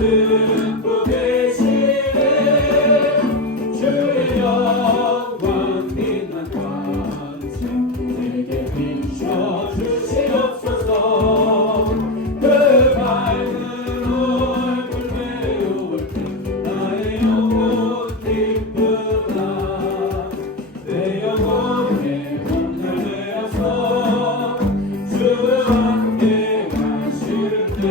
듣고 계시네 주의 영광 빛난 광채 내게 비춰주시옵소서 그 밝은 얼굴 메워올 때 나의 영혼 기쁘다 내 영혼에 몸을 내어서 주와 함께 가실 때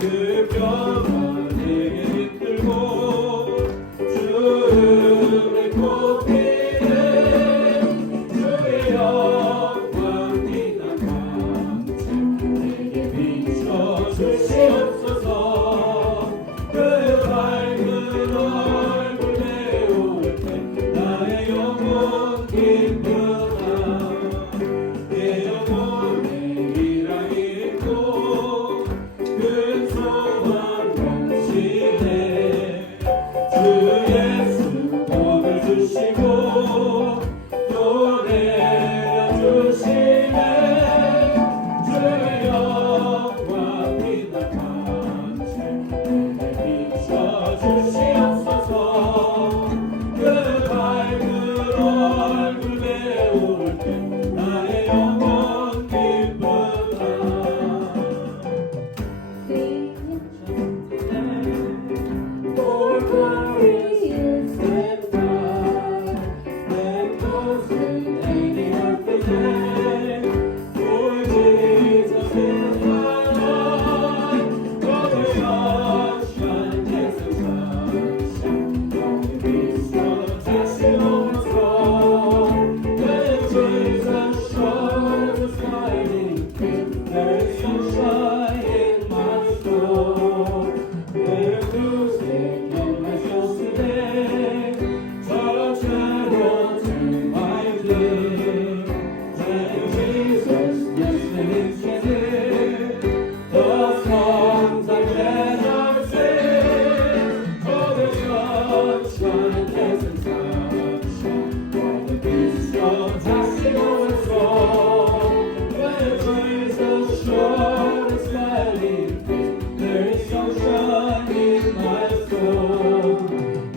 그 평화 내게 깃들고 주를 꼽히네 주의 영광 빛난 광채 내게 비춰주시옵소서 그 밝은 얼굴 메워올 때 나의 영혼 기쁘다 내 영혼에 이랑이 있고 근소한 당신의 주 예수 복을 주시고 또 내려주시네 주의 영광 빛난 광채 내게 비춰주시옵소서 그 밝은 얼굴 메워올 때 나의 영혼 기쁘다 For glory is with God, and those who hate the earth today. For Jesus is my life, for the sunshine, yes, the sunshine. Only peace from 다시 오면서 when Jesus shows us lighting, there is sunshine in my soul. There is music in my soul today, such an altar my day. Thank Jesus, listening to the songs I cannot sing. For the sunshine, pleasant sunshine, for the peace of 다시 오면서 when Jesus shows us lighting, there is sunshine in my soul.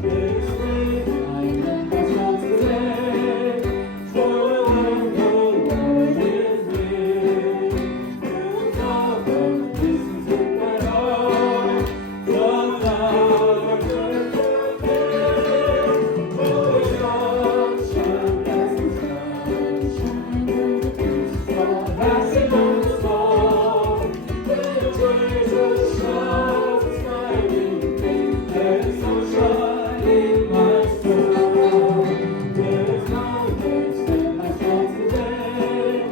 There is freedom in my soul today, for the Lord is near. Through the love listen to my heart, the love of earth today. For the sunshine, blessed sunshine, the peace of 다시 오면서 when Jesus shows us lighting, there is sunshine in my soul. There is no rest in my soul today.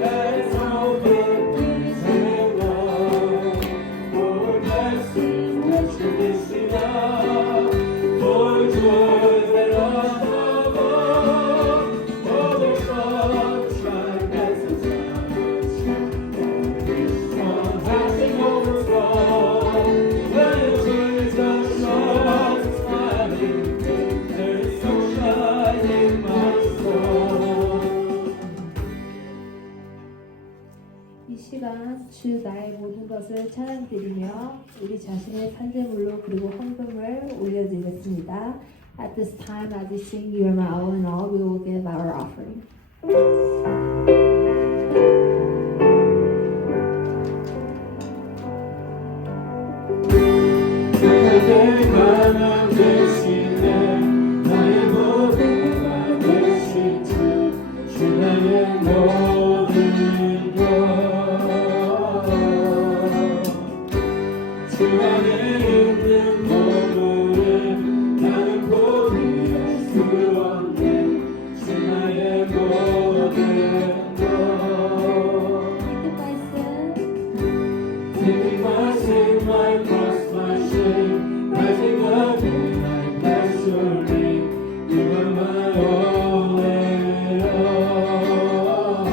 There is no goodness and love. For blessings which can be seen of, for joys that are above. For the sunshine, blessed sunshine, for peace from passing overflow. When Jesus shows us smiling, there is sunshine in my soul. 이 시간 주 나의 모든 것을 찬양드리며 우리 자신의 산재물로 그리고 헌금을 올려드리겠습니다. At this time, as we sing You Are My All in All, we will give our offering. 내가 나 대신에 나의 모든 대신 주 나의 모든 것 주 안에 있는 모든 나는 포기할 수 없네 주 나의 모든 것 Taking my sin, my cross, my shame, rising again, I bless your name. You are my all in all.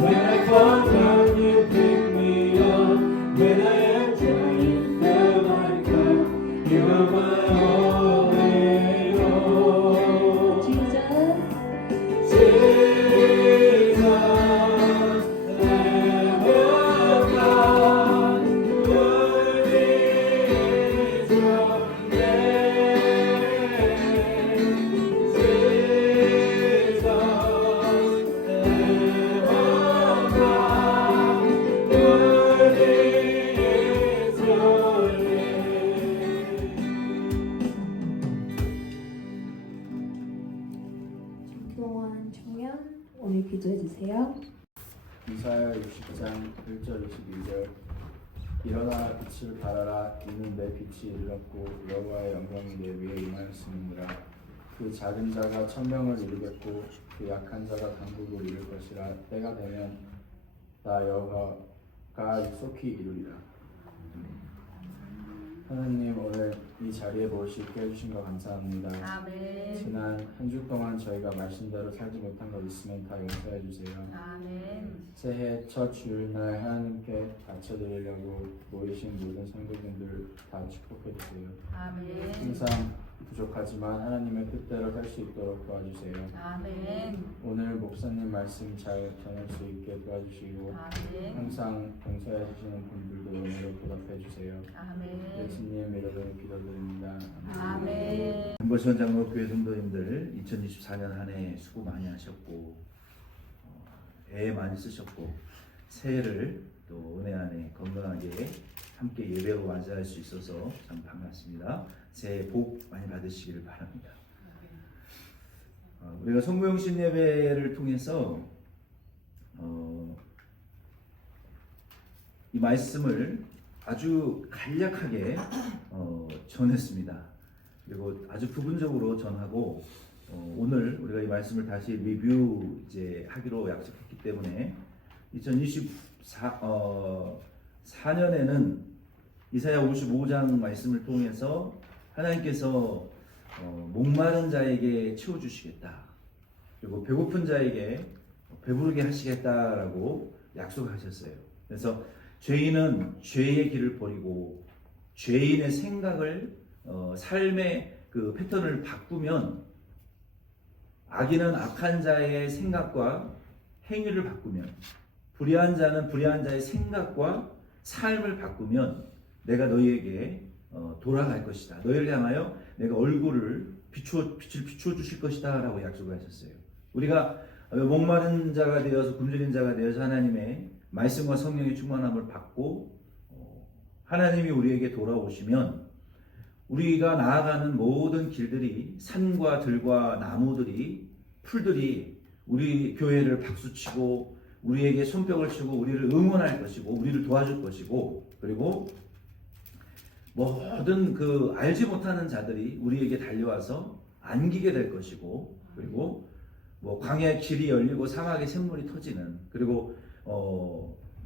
When I fall down, you pick me up. When I am dry, you fill my cup. You are my all in all. Jesus, Jesus, Lamb of God. 읽어주세요. 이사야 60장 1절 22절 일어나 빛을 발하라 이는 내 빛이 이르렀고 여호와의 영광이 내 위에 임하였음이니라. 그 작은 자가 천명을 이루겠고 그 약한 자가 강국을 이룰 것이라. 때가 되면 나 여호와가 속히 이루리라. 하나님, 오늘 이 자리에 모일 수 있게 해주신 거 감사합니다. 아멘. 지난 한 주 동안 저희가 말씀대로 살지 못한 것 있으면 다 용서해 주세요. 아멘. 새해 첫 주일날 하나님께 바쳐드리려고 모이신 모든 성도님들 다 축복해 주세요. 아멘. 항상 부족하지만 하나님의 뜻대로 할 수 있도록 도와주세요. 아멘. 오늘 목사님 말씀 잘 전할 수 있게 도와주시고 아멘. 항상 봉사해 주시는 분들도 오늘도 보답해 주세요. 아멘. 예수님 이름으로 기도드립니다. 아멘. 연보시원 장로교회 성도님들 2024년 한 해 수고 많이 하셨고 애 많이 쓰셨고 새해를 또 은혜 안에 건강하게 함께 예배로 맞이할 수 있어서 참 반갑습니다. 새해 복 많이 받으시기를 바랍니다. 우리가 성모영신 예배를 통해서 이 말씀을 아주 간략하게 전했습니다. 그리고 아주 부분적으로 전하고 오늘 우리가 이 말씀을 다시 리뷰 이제 하기로 약속했기 때문에 2024년에는 이사야 55장 말씀을 통해서 하나님께서 목마른 자에게 채워주시겠다. 그리고 배고픈 자에게 배부르게 하시겠다라고 약속하셨어요. 그래서 죄인은 죄의 길을 버리고 죄인의 생각을 삶의 그 패턴을 바꾸면 악인은 악한 자의 생각과 행위를 바꾸면 불의한 자는 불의한 자의 생각과 삶을 바꾸면 내가 너희에게 돌아갈 것이다. 너희를 향하여 내가 빛을 비추어 주실 것이다 라고 약속을 하셨어요. 우리가 목마른 자가 되어서 굶주린 자가 되어서 하나님의 말씀과 성령의 충만함을 받고 하나님이 우리에게 돌아오시면 우리가 나아가는 모든 길들이 산과 들과 나무들이 풀들이 우리 교회를 박수치고 우리에게 손뼉을 치고 우리를 응원할 것이고 우리를 도와줄 것이고 그리고 모든 그 알지 못하는 자들이 우리에게 달려와서 안기게 될 것이고 그리고 광야의 길이 열리고 사막의 샘물이 터지는 그리고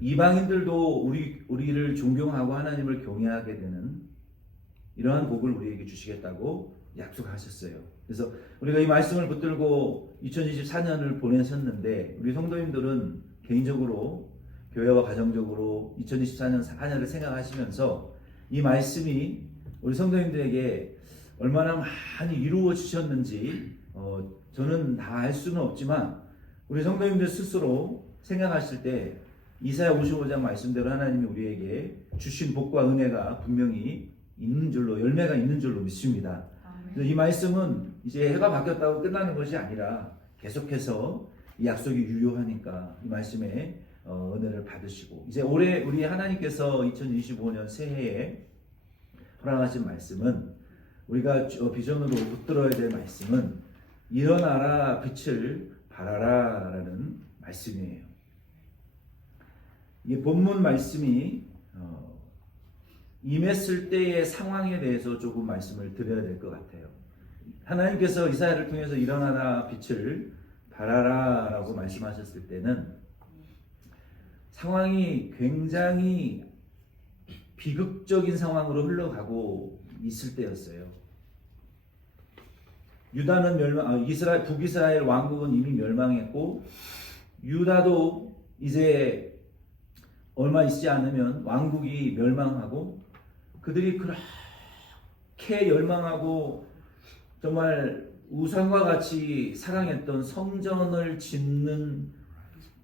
이방인들도 우리를 존경하고 하나님을 경외하게 되는 이러한 복을 우리에게 주시겠다고 약속하셨어요. 그래서 우리가 이 말씀을 붙들고 2024년을 보내셨는데 우리 성도님들은 개인적으로 교회와 가정적으로 2024년 4년을 생각하시면서 이 말씀이 우리 성도님들에게 얼마나 많이 이루어지셨는지 저는 다 알 수는 없지만 우리 성도님들 스스로 생각하실 때 이사야 55장 말씀대로 하나님이 우리에게 주신 복과 은혜가 분명히 있는 줄로 열매가 있는 줄로 믿습니다. 이 말씀은 이제 해가 바뀌었다고 끝나는 것이 아니라 계속해서 이 약속이 유효하니까 이 말씀에 은혜를 받으시고 이제 올해 우리 하나님께서 2025년 새해에 허락하신 말씀은 우리가 비전으로 붙들어야 될 말씀은 일어나라 빛을 발하라 라는 말씀이에요. 이 본문 말씀이 임했을 때의 상황에 대해서 조금 말씀을 드려야 될 것 같아요. 하나님께서 이사야를 통해서 일어나라 빛을 발하라 라고 말씀하셨을 때는 상황이 굉장히 비극적인 상황으로 흘러가고 있을 때였어요. 유다는 북이스라엘 왕국은 이미 멸망했고 유다도 이제 얼마 있지 않으면 왕국이 멸망하고 그들이 그렇게 열망하고 정말 우상과 같이 사랑했던 성전을 짓는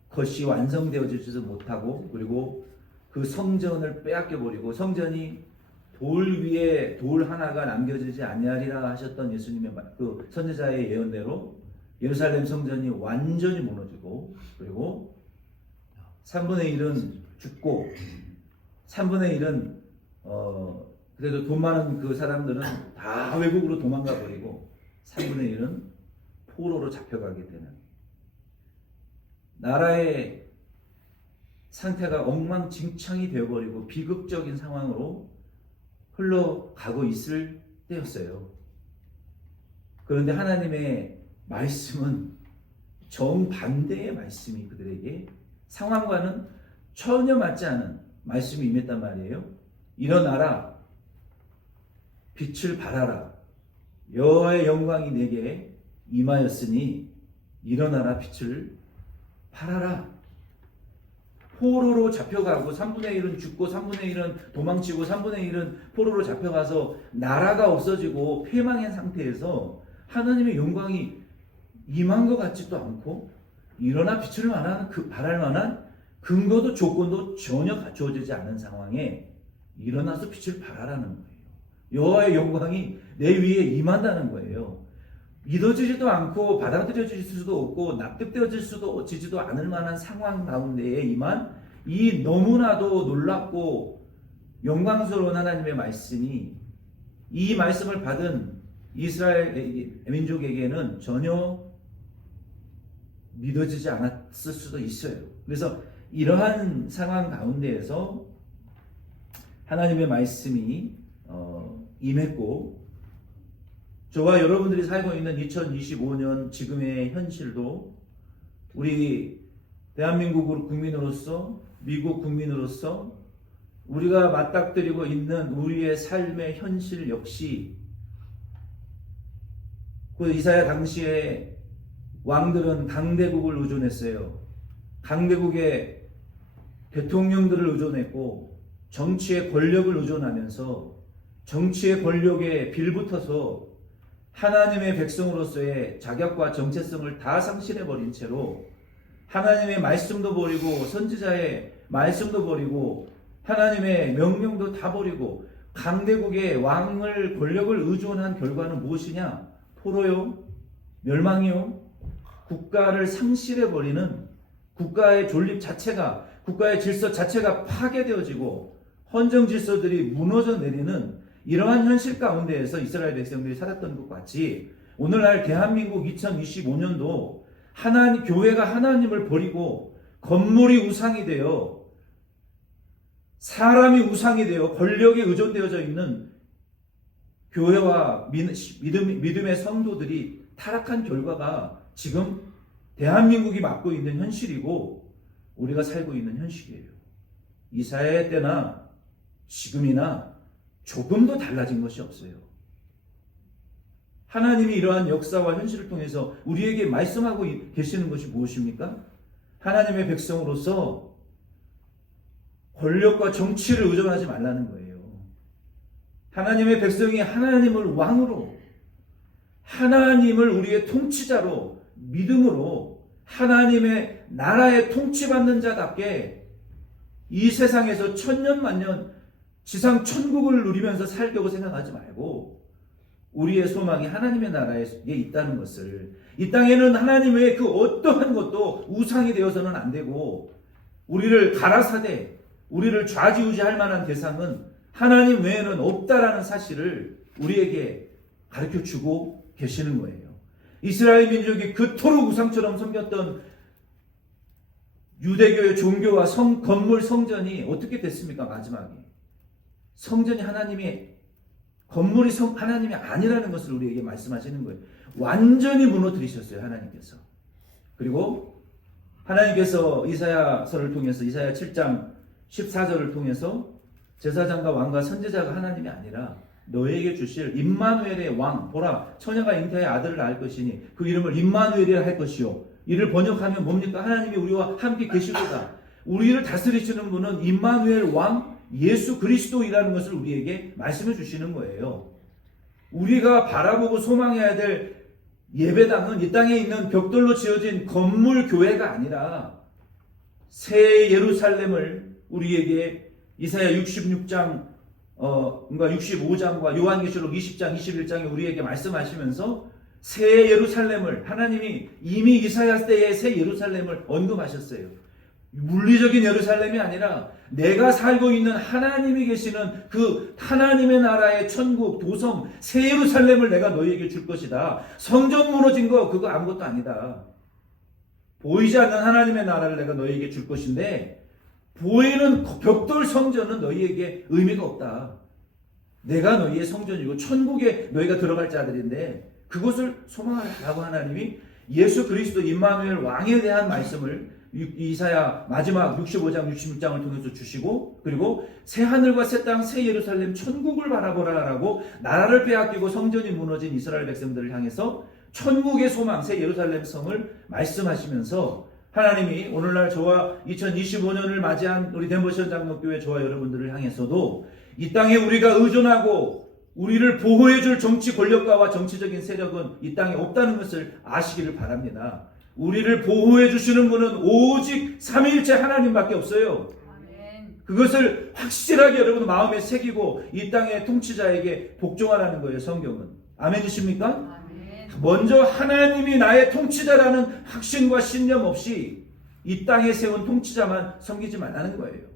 것이 완성되어지지 못하고 그리고 그 성전을 빼앗겨 버리고 성전이 돌 위에 돌 하나가 남겨지지 아니하리라 하셨던 예수님의 그 선지자의 예언대로 예루살렘 성전이 완전히 무너지고 그리고 3분의 1은 죽고 3분의 1은 그래도 돈 많은 그 사람들은 다 외국으로 도망가 버리고 3분의 1은 포로로 잡혀가게 되는 나라의 상태가 엉망진창이 되어버리고 비극적인 상황으로 흘러가고 있을 때였어요. 그런데 하나님의 말씀은 정반대의 말씀이 그들에게 상황과는 전혀 맞지 않은 말씀이 임했단 말이에요. 일어나라, 빛을 발하라, 여호와의 영광이 내게 임하였으니 일어나라, 빛을 발하라. 포로로 잡혀가고 3분의 1은 죽고 3분의 1은 도망치고 3분의 1은 포로로 잡혀가서 나라가 없어지고 폐망한 상태에서 하나님의 영광이 임한 것 같지도 않고 일어나 빛을 발할 만한 근거도 조건도 전혀 갖추어지지 않은 상황에 일어나서 빛을 발하라는 거예요. 여호와의 영광이 내 위에 임한다는 거예요. 믿어지지도 않고 받아들여질 수도 없고 납득되어지지도 않을 만한 상황 가운데에 임한 이 너무나도 놀랍고 영광스러운 하나님의 말씀이 이 말씀을 받은 이스라엘 민족에게는 전혀 믿어지지 않았을 수도 있어요. 그래서 이러한 상황 가운데에서 하나님의 말씀이 임했고, 저와 여러분들이 살고 있는 2025년 지금의 현실도 우리 대한민국 국민으로서, 미국 국민으로서 우리가 맞닥뜨리고 있는 우리의 삶의 현실 역시 그 이사야 당시에 왕들은 강대국을 의존했어요. 강대국의 대통령들을 의존했고 정치의 권력을 의존하면서 정치의 권력에 빌붙어서 하나님의 백성으로서의 자격과 정체성을 다 상실해버린 채로 하나님의 말씀도 버리고 선지자의 말씀도 버리고 하나님의 명령도 다 버리고 강대국의 왕을 권력을 의존한 결과는 무엇이냐? 포로요, 멸망이요, 국가를 상실해버리는 국가의 존립 자체가, 국가의 질서 자체가 파괴되어지고 헌정 질서들이 무너져 내리는 이러한 현실 가운데에서 이스라엘 백성들이 살았던 것 같이 오늘날 대한민국 2025년도 교회가 하나님을 버리고 건물이 우상이 되어 사람이 우상이 되어 권력에 의존되어져 있는 교회와 믿음의 성도들이 타락한 결과가 지금 대한민국이 맞고 있는 현실이고 우리가 살고 있는 현실이에요. 이사야의 때나 지금이나 조금도 달라진 것이 없어요. 하나님이 이러한 역사와 현실을 통해서 우리에게 말씀하고 계시는 것이 무엇입니까? 하나님의 백성으로서 권력과 정치를 의존하지 말라는 거예요. 하나님의 백성이 하나님을 왕으로, 하나님을 우리의 통치자로, 믿음으로 하나님의 나라에 통치받는 자답게 이 세상에서 천년만년 지상 천국을 누리면서 살려고 생각하지 말고 우리의 소망이 하나님의 나라에 있다는 것을, 이 땅에는 하나님의 그 어떠한 것도 우상이 되어서는 안 되고 우리를 가라사대, 우리를 좌지우지할 만한 대상은 하나님 외에는 없다라는 사실을 우리에게 가르쳐주고 계시는 거예요. 이스라엘 민족이 그토록 우상처럼 섬겼던 유대교의 종교와 건물 성전이 어떻게 됐습니까? 마지막에 성전이 하나님의, 건물이 하나님이 아니라는 것을 우리에게 말씀하시는 거예요. 완전히 무너뜨리셨어요, 하나님께서. 그리고 하나님께서 이사야서를 통해서, 이사야 7장 14절을 통해서 제사장과 왕과 선지자가 하나님이 아니라 너에게 주실 임마누엘의 왕, 보라 처녀가 잉태의 아들을 낳을 것이니 그 이름을 임마누엘이라 할 것이요, 이를 번역하면 뭡니까? 하나님이 우리와 함께 계시도다. 우리를 다스리시는 분은 임마누엘 왕 예수 그리스도이라는 것을 우리에게 말씀해 주시는 거예요. 우리가 바라보고 소망해야 될 예배당은 이 땅에 있는 벽돌로 지어진 건물 교회가 아니라 새 예루살렘을 우리에게 이사야 66장, 65장과 요한계시록 20장, 21장에 우리에게 말씀하시면서 새 예루살렘을, 하나님이 이미 이사야 때의 새 예루살렘을 언급하셨어요. 물리적인 예루살렘이 아니라 내가 살고 있는 하나님이 계시는 그 하나님의 나라의 천국, 도성, 새 예루살렘을 내가 너희에게 줄 것이다. 성전 무너진 거 그거 아무것도 아니다. 보이지 않는 하나님의 나라를 내가 너희에게 줄 것인데 보이는 벽돌 성전은 너희에게 의미가 없다. 내가 너희의 성전이고 천국에 너희가 들어갈 자들인데 그것을 소망하라고 하나님이 예수 그리스도 임마누엘 왕에 대한 말씀을 이사야 마지막 65장 66장을 통해서 주시고 그리고 새 하늘과 새 땅 새 예루살렘 천국을 바라보라라고 나라를 빼앗기고 성전이 무너진 이스라엘 백성들을 향해서 천국의 소망 새 예루살렘 성을 말씀하시면서 하나님이 오늘날 저와 2025년을 맞이한 우리 덴버시언 장로교회 저와 여러분들을 향해서도 이 땅에 우리가 의존하고 우리를 보호해줄 정치 권력가와 정치적인 세력은 이 땅에 없다는 것을 아시기를 바랍니다. 우리를 보호해 주시는 분은 오직 삼위일체 하나님밖에 없어요. 아멘. 그것을 확실하게 여러분 마음에 새기고 이 땅의 통치자에게 복종하라는 거예요. 성경은. 아멘이십니까? 아멘. 먼저 하나님이 나의 통치자라는 확신과 신념 없이 이 땅에 세운 통치자만 섬기지 말라는 거예요.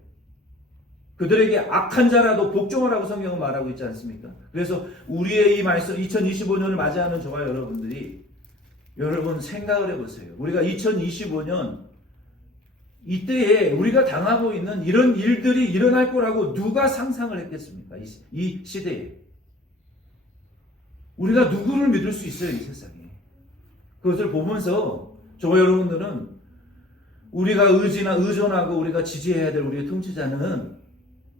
그들에게 악한 자라도 복종하라고 성경은 말하고 있지 않습니까? 그래서 우리의 이 말씀 2025년을 맞이하는 저와 여러분들이 여러분 생각을 해보세요. 우리가 2025년 이때에 우리가 당하고 있는 이런 일들이 일어날 거라고 누가 상상을 했겠습니까? 이 시대에. 우리가 누구를 믿을 수 있어요, 이 세상에. 그것을 보면서 저와 여러분들은 우리가 의존하고 우리가 지지해야 될 우리의 통치자는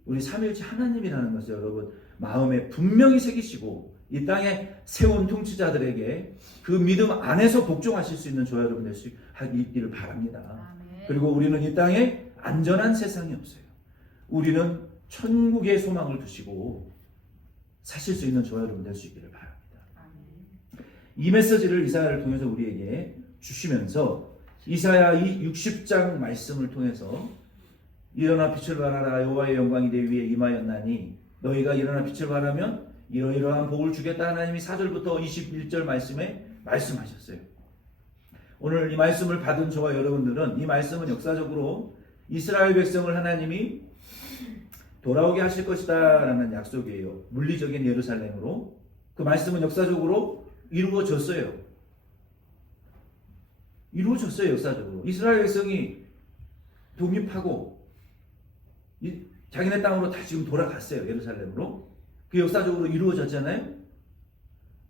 우리 삼일체 하나님이라는 것을 여러분 마음에 분명히 새기시고 이 땅에 세운 통치자들에게 그 믿음 안에서 복종하실 수 있는 저와 여러분 될 수 있기를 바랍니다. 아멘. 그리고 우리는 이 땅에 안전한 세상이 없어요. 우리는 천국의 소망을 두시고 사실 수 있는 저와 여러분 될 수 있기를 바랍니다. 아멘. 이 메시지를 이사야를 통해서 우리에게 주시면서 이사야 60장 말씀을 통해서 일어나 빛을 발하라 여호와의 영광이 내 위에 임하였나니 너희가 일어나 빛을 발하면 이러이러한 복을 주겠다 하나님이 4절부터 21절 말씀에 말씀하셨어요. 오늘 이 말씀을 받은 저와 여러분들은 이 말씀은 역사적으로 이스라엘 백성을 하나님이 돌아오게 하실 것이다 라는 약속이에요. 물리적인 예루살렘으로. 그 말씀은 역사적으로 이루어졌어요. 이루어졌어요. 역사적으로. 이스라엘 백성이 독립하고 자기네 땅으로 다 지금 돌아갔어요. 예루살렘으로. 그 역사적으로 이루어졌잖아요.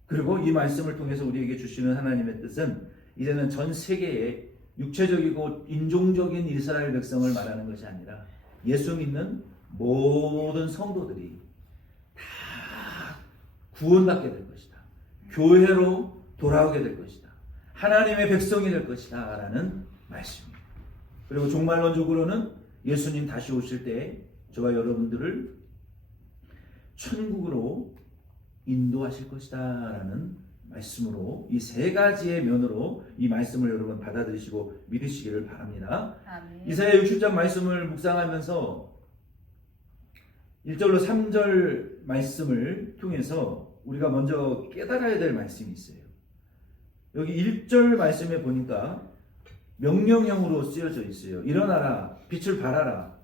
그리고 이 말씀을 통해서 우리에게 주시는 하나님의 뜻은 이제는 전 세계의 육체적이고 인종적인 이스라엘 백성을 말하는 것이 아니라 예수 믿는 모든 성도들이 다 구원받게 될 것이다. 교회로 돌아오게 될 것이다. 하나님의 백성이 될 것이다 라는 말씀입니다. 그리고 종말론적으로는 예수님 다시 오실 때 저와 여러분들을 천국으로 인도하실 것이다 라는 말씀으로 이 세 가지의 면으로 이 말씀을 여러분 받아들이시고 믿으시기를 바랍니다. 아멘. 이사야 60장 말씀을 묵상하면서 1절로 3절 말씀을 통해서 우리가 먼저 깨달아야 될 말씀이 있어요. 여기 1절 말씀에 보니까 명령형으로 쓰여져 있어요. 일어나라, 빛을 발하라.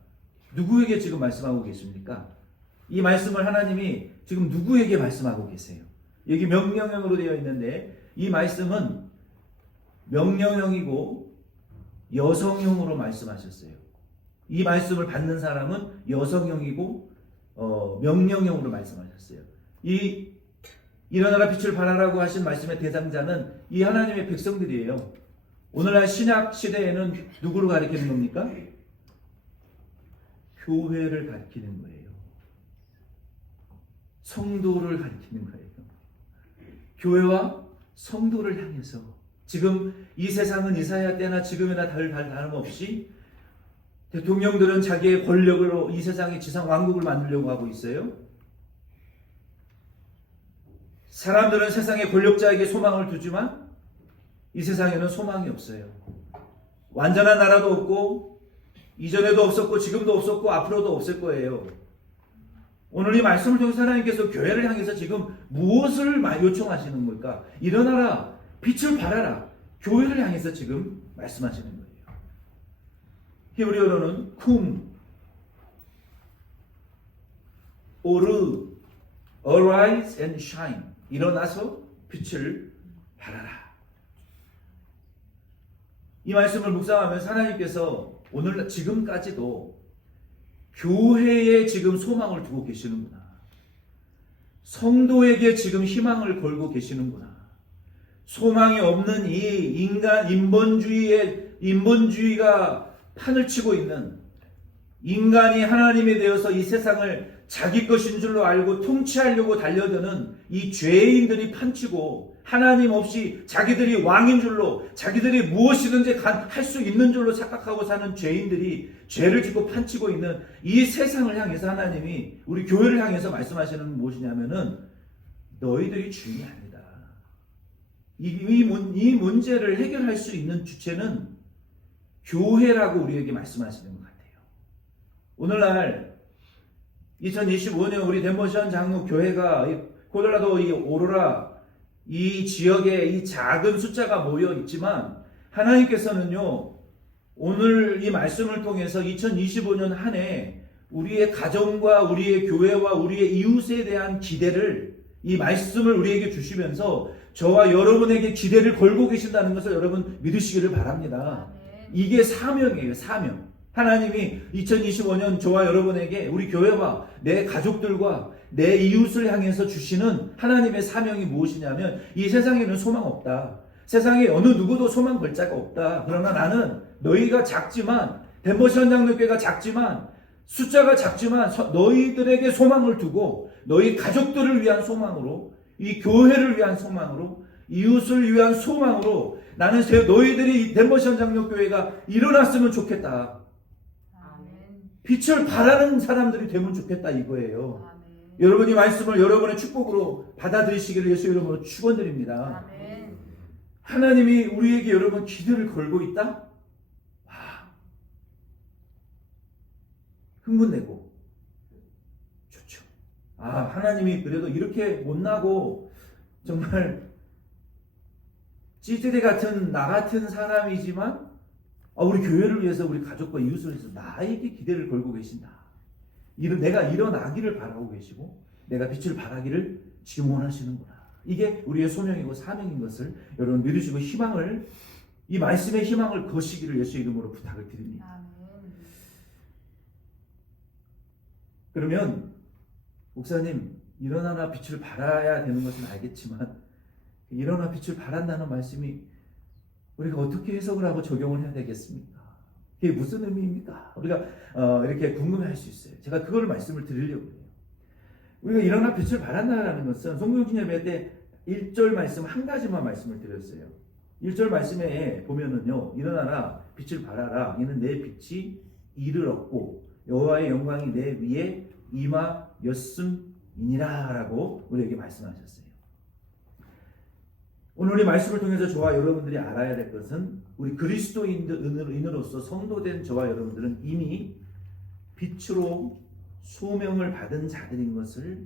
누구에게 지금 말씀하고 계십니까? 이 말씀을 하나님이 지금 누구에게 말씀하고 계세요? 여기 명령형으로 되어 있는데 이 말씀은 명령형이고 여성형으로 말씀하셨어요. 이 말씀을 받는 사람은 여성형이고 명령형으로 말씀하셨어요. 이 일어나라 빛을 발하라고 하신 말씀의 대상자는 이 하나님의 백성들이에요. 오늘날 신약 시대에는 누구를 가리키는 겁니까? 교회를 가리키는 거예요. 성도를 가리키는 거예요. 교회와 성도를 향해서 지금 이 세상은 이사야 때나 지금이나 다름없이 대통령들은 자기의 권력으로 이 세상의 지상 왕국을 만들려고 하고 있어요. 사람들은 세상의 권력자에게 소망을 두지만 이 세상에는 소망이 없어요. 완전한 나라도 없고 이전에도 없었고 지금도 없었고 앞으로도 없을 거예요. 오늘 이 말씀을 통해서 하나님께서 교회를 향해서 지금 무엇을 요청하시는 걸까? 일어나라, 빛을 발하라. 교회를 향해서 지금 말씀하시는 거예요. 히브리어로는 쿰, 오르, arise and shine. 일어나서 빛을 발하라. 이 말씀을 묵상하면서 하나님께서 오늘 지금까지도 교회에 지금 소망을 두고 계시는구나. 성도에게 지금 희망을 걸고 계시는구나. 소망이 없는 이 인간 인본주의가 판을 치고 있는, 인간이 하나님이 되어서 이 세상을 자기 것인 줄로 알고 통치하려고 달려드는 이 죄인들이 판치고, 하나님 없이 자기들이 왕인 줄로, 자기들이 무엇이든지 할 수 있는 줄로 착각하고 사는 죄인들이 죄를 짓고 판치고 있는 이 세상을 향해서 하나님이 우리 교회를 향해서 말씀하시는 건 무엇이냐면은 너희들이 주인이 아니다. 이 문제를 해결할 수 있는 주체는 교회라고 우리에게 말씀하시는 것 같아요. 오늘날 2025년 우리 덴버션 장로 교회가 콜로라도 이 오로라 이 지역에 이 작은 숫자가 모여 있지만, 하나님께서는요 오늘 이 말씀을 통해서 2025년 한 해 우리의 가정과 우리의 교회와 우리의 이웃에 대한 기대를, 이 말씀을 우리에게 주시면서 저와 여러분에게 기대를 걸고 계신다는 것을 여러분 믿으시기를 바랍니다. 이게 사명이에요. 사명. 하나님이 2025년 저와 여러분에게, 우리 교회와 내 가족들과 내 이웃을 향해서 주시는 하나님의 사명이 무엇이냐면, 이 세상에는 소망 없다. 세상에 어느 누구도 소망 걸 자가 없다. 그러나 나는 너희가 작지만, 덴버션 장로교회가 작지만, 숫자가 작지만 너희들에게 소망을 두고, 너희 가족들을 위한 소망으로, 이 교회를 위한 소망으로, 이웃을 위한 소망으로 나는 너희들이 덴버션 장로교회가 일어났으면 좋겠다. 빛을 발하는 사람들이 되면 좋겠다 이거예요. 여러분이 말씀을 여러분의 축복으로 받아들이시기를 예수 이름으로 축원드립니다. 하나님이 우리에게 여러분 기대를 걸고 있다? 와, 흥분되고 좋죠. 하나님이 그래도 이렇게 못나고 정말 찌질이 같은 나 같은 사람이지만 우리 교회를 위해서, 우리 가족과 이웃을 위해서 나에게 기대를 걸고 계신다. 내가 일어나기를 바라고 계시고 내가 빛을 발하기를 지금 원하시는구나. 이게 우리의 소명이고 사명인 것을 여러분 믿으시고 희망을, 이 말씀의 희망을 거시기를 예수 이름으로 부탁을 드립니다. 그러면 목사님, 일어나나 빛을 발하야 되는 것은 알겠지만 일어나 빛을 발한다는 말씀이 우리가 어떻게 해석을 하고 적용을 해야 되겠습니까? 이게 무슨 의미입니까? 우리가 이렇게 궁금해할 수 있어요. 제가 그걸 말씀을 드리려고 해요. 우리가 일어나 빛을 발한다는 것은 송구영신 예배 때 1절 말씀 한 가지만 말씀을 드렸어요. 1절 말씀에 보면은요, 일어나라 빛을 발하라, 이는 내 빛이 이를 얻고 여호와의 영광이 내 위에 임하였음이니라 라고 우리에게 말씀하셨어요. 오늘 이 말씀을 통해서 저와 여러분들이 알아야 될 것은, 우리 그리스도인으로서 성도된 저와 여러분들은 이미 빛으로 소명을 받은 자들인 것을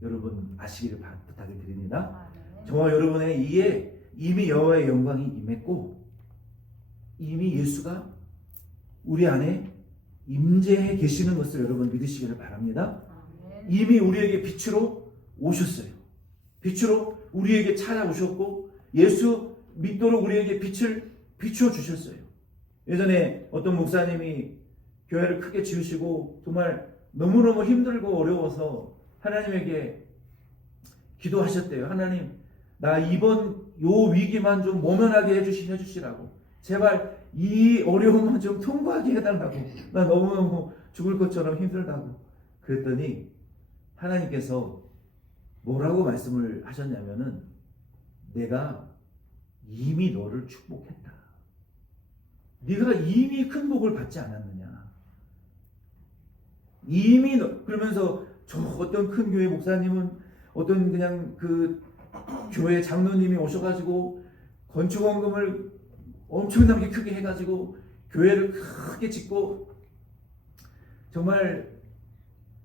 여러분 아시기를 부탁을 드립니다. 저와 여러분의 이에 이미 여호와의 영광이 임했고, 이미 예수가 우리 안에 임재해 계시는 것을 여러분 믿으시기를 바랍니다. 이미 우리에게 빛으로 오셨어요. 빛으로 우리에게 찾아오셨고 예수 믿도록 우리에게 빛을 비추어 주셨어요. 예전에 어떤 목사님이 교회를 크게 지으시고 정말 너무너무 힘들고 어려워서 하나님에게 기도하셨대요. 하나님, 나 이번 요 위기만 좀 모면하게 해주시라고. 제발 이 어려움만 좀 통과하게 해달라고. 나 너무너무 죽을 것처럼 힘들다고. 그랬더니 하나님께서 뭐라고 말씀을 하셨냐면은, 내가 이미 너를 축복했다. 네가 이미 큰 복을 받지 않았느냐. 이미 그러면서 저 어떤 큰 교회 목사님은 어떤 그냥 그 교회 장로님이 오셔가지고 건축원금을 엄청나게 크게 해가지고 교회를 크게 짓고 정말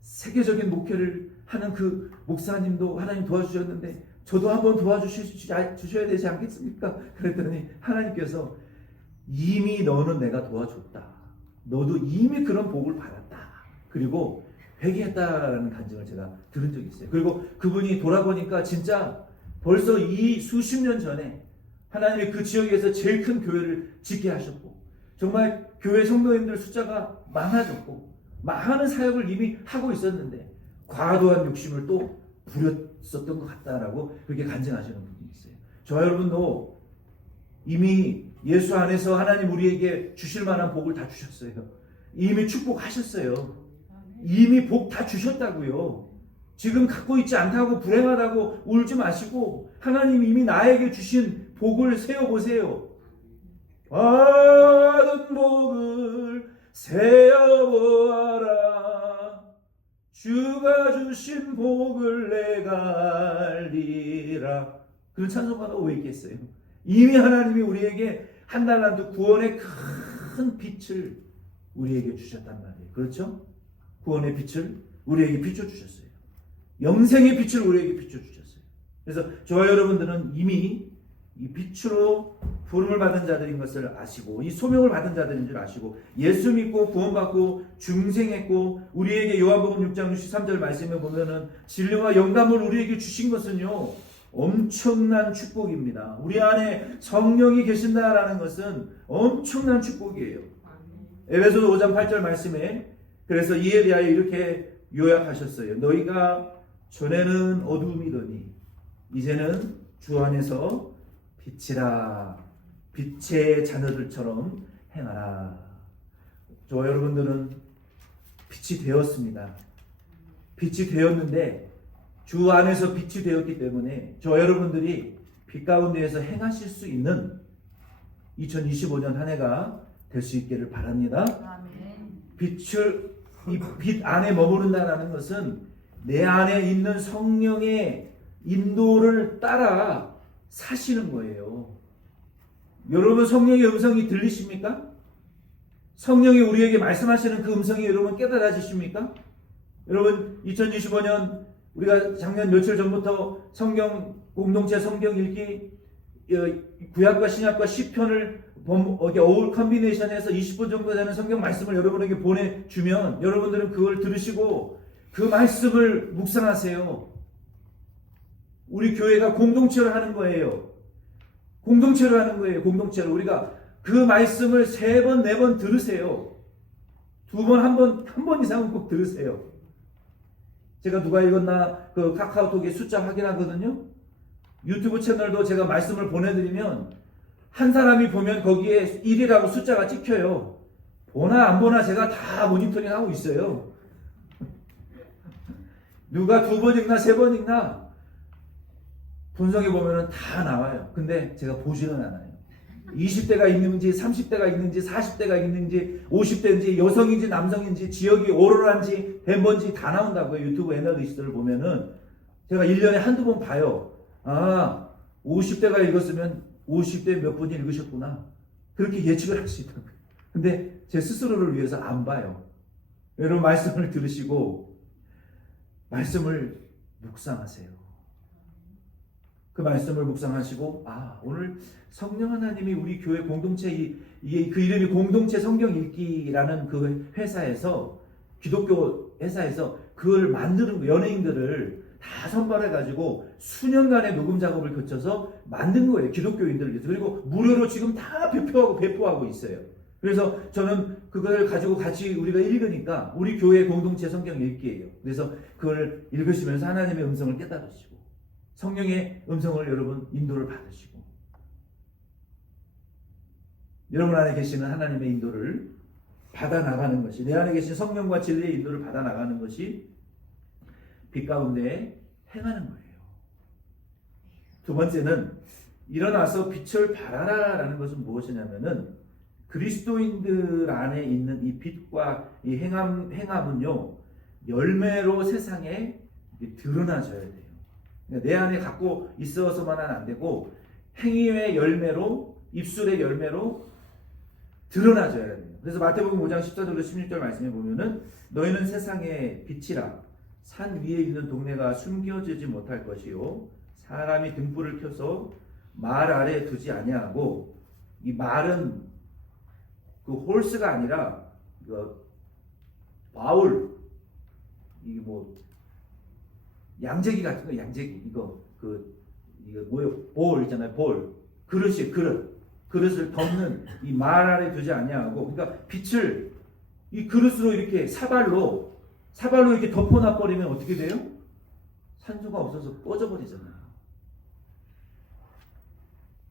세계적인 목회를 하는 그 목사님도 하나님 도와주셨는데 저도 한번 도와주셔야 되지 않겠습니까? 그랬더니 하나님께서 이미 너는 내가 도와줬다. 너도 이미 그런 복을 받았다. 그리고 회개했다라는 간증을 제가 들은 적이 있어요. 그리고 그분이 돌아보니까 진짜 벌써 이 수십 년 전에 하나님이 그 지역에서 제일 큰 교회를 짓게 하셨고 정말 교회 성도님들 숫자가 많아졌고 많은 사역을 이미 하고 있었는데 과도한 욕심을 또 부렸었던 것 같다라고 그렇게 간증하시는 분이 있어요. 저와 여러분도 이미 예수 안에서 하나님 우리에게 주실 만한 복을 다 주셨어요. 이미 축복하셨어요. 이미 복 다 주셨다고요. 지금 갖고 있지 않다고 불행하다고 울지 마시고 하나님이 이미 나에게 주신 복을 세어보세요. 받은 복을 세어보아라. 주가 주신 복을 내가 알리라. 그런 찬송가가 왜 있겠어요? 이미 하나님이 우리에게 한 달란트 구원의 큰 빛을 우리에게 주셨단 말이에요. 그렇죠? 구원의 빛을 우리에게 비춰주셨어요. 영생의 빛을 우리에게 비춰주셨어요. 그래서 저와 여러분들은 이미 이 빛으로 부름을 받은 자들인 것을 아시고 이 소명을 받은 자들인 줄 아시고 예수 믿고 구원받고 중생했고 우리에게 요한복음 6장 63절 말씀에 보면은 진리와 영감을 우리에게 주신 것은요 엄청난 축복입니다. 우리 안에 성령이 계신다라는 것은 엄청난 축복이에요. 에베소서 5장 8절 말씀에 그래서 이에 대하여 이렇게 요약하셨어요. 너희가 전에는 어두움이더니 이제는 주 안에서 빛이라. 빛의 자녀들처럼 행하라. 저와 여러분들은 빛이 되었습니다. 빛이 되었는데 주 안에서 빛이 되었기 때문에 저와 여러분들이 빛 가운데에서 행하실 수 있는 2025년 한 해가 될 수 있기를 바랍니다. 이 빛 안에 머무른다는 것은 내 안에 있는 성령의 인도를 따라 사시는 거예요. 여러분 성령의 음성이 들리십니까? 성령이 우리에게 말씀하시는 그 음성이 여러분 깨달아지십니까? 여러분 2025년 우리가 작년 며칠 전부터 성경 공동체 성경 읽기 구약과 신약과 시편을 어울 컨비네이션해서 20분 정도 되는 성경 말씀을 여러분에게 보내주면 여러분들은 그걸 들으시고 그 말씀을 묵상하세요. 우리 교회가 공동체로 하는 거예요. 공동체로 하는 거예요. 공동체로 우리가 그 말씀을 3번, 4번 들으세요. 2번, 한 번 이상은 꼭 들으세요. 제가 누가 읽었나 그 카카오톡에 숫자 확인하거든요. 유튜브 채널도 제가 말씀을 보내드리면 한 사람이 보면 거기에 1이라고 숫자가 찍혀요. 보나 안 보나 제가 다 모니터링 하고 있어요. 누가 2번 읽나 3번 읽나 분석해 보면 다 나와요. 근데 제가 보지는 않아요. 20대가 있는지 30대가 있는지 40대가 있는지 50대인지 여성인지 남성인지 지역이 오로라인지 덴버인지 다 나온다고요. 유튜브 애널리스트를 보면은 제가 1년에 한두 번 봐요. 아 50대가 읽었으면 50대 몇 분이 읽으셨구나. 그렇게 예측을 할 수 있다고요. 근데 제 스스로를 위해서 안 봐요. 여러분 말씀을 들으시고 말씀을 묵상하세요. 그 말씀을 묵상하시고 오늘 성령 하나님이 우리 교회 공동체 이게 그 이름이 공동체 성경 읽기라는 그 회사에서 기독교 회사에서 그걸 만드는 거 연예인들을 다 선발해가지고 수년간의 녹음 작업을 거쳐서 만든 거예요. 기독교인들을 위해서. 그리고 무료로 지금 다 배포하고 있어요. 그래서 저는 그걸 가지고 같이 우리가 읽으니까 우리 교회 공동체 성경 읽기예요. 그래서 그걸 읽으시면서 하나님의 음성을 깨달으시고 성령의 음성을 여러분 인도를 받으시고 여러분 안에 계시는 하나님의 인도를 받아나가는 것이 내 안에 계신 성령과 진리의 인도를 받아나가는 것이 빛 가운데 행하는 거예요. 두 번째는 일어나서 빛을 발하라라는 것은 무엇이냐면은 그리스도인들 안에 있는 이 빛과 이 행함은요 열매로 세상에 드러나져야 돼요. 그러니까 내 안에 갖고 있어서만은 안 되고 행위의 열매로 입술의 열매로 드러나져야 돼요. 그래서 마태복음 5장 14절로 16절 말씀에 보면은 너희는 세상의 빛이라 산 위에 있는 동네가 숨겨지지 못할 것이요 사람이 등불을 켜서 말 아래에 두지 아니하고 이 말은 그 홀스가 아니라 바울 이게 뭐 양재기 같은 거 양재기 이거 뭐요 볼 있잖아요 볼 그릇을 덮는 이 말 아래 두지 아니하고, 그러니까 빛을 이 그릇으로 이렇게 사발로 이렇게 덮어놔 버리면 어떻게 돼요? 산소가 없어서 꺼져버리잖아요.